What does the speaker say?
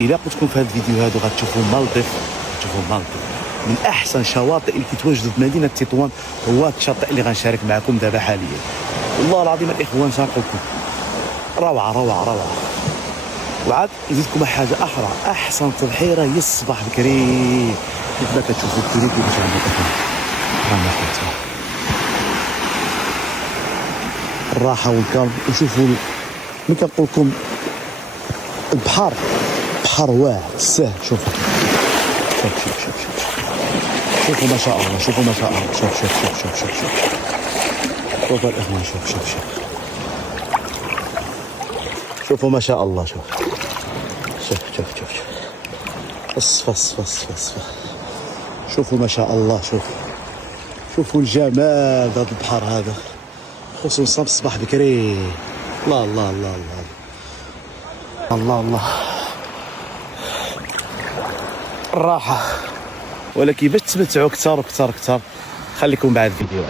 الى قلت لكم في هذا الفيديو هذا غتشوفوا مالديف، من احسن شواطئ اللي كيتواجدوا في مدينه تطوان. هو هذا الشاطئ اللي غنشارك معكم دابا حاليا. والله العظيم الاخوان سنقول لكم روعه روعه روعه. وعاد نزيدكم حاجه اخرى، احسن تبحيره هي الصباح بكري كيف ما كتشوفوا الكري كيفاش الراحه والكرم. وشوفوا ملي كنقول لكم البحر بحر واعر ساهل. شوفوا شوفوا ما شاء الله، شوفوا ما شاء الله، شوفوا الاخوان، شوفوا ما شاء الله، الصفا شوفوا ما شاء الله، شوفوا الجمال هذا البحر هذا، خصوصا الصباح بكري. الله الله الله الله الله الله الراحة. ولكن باش تمتعوا اكثر خليكم بعد الفيديو.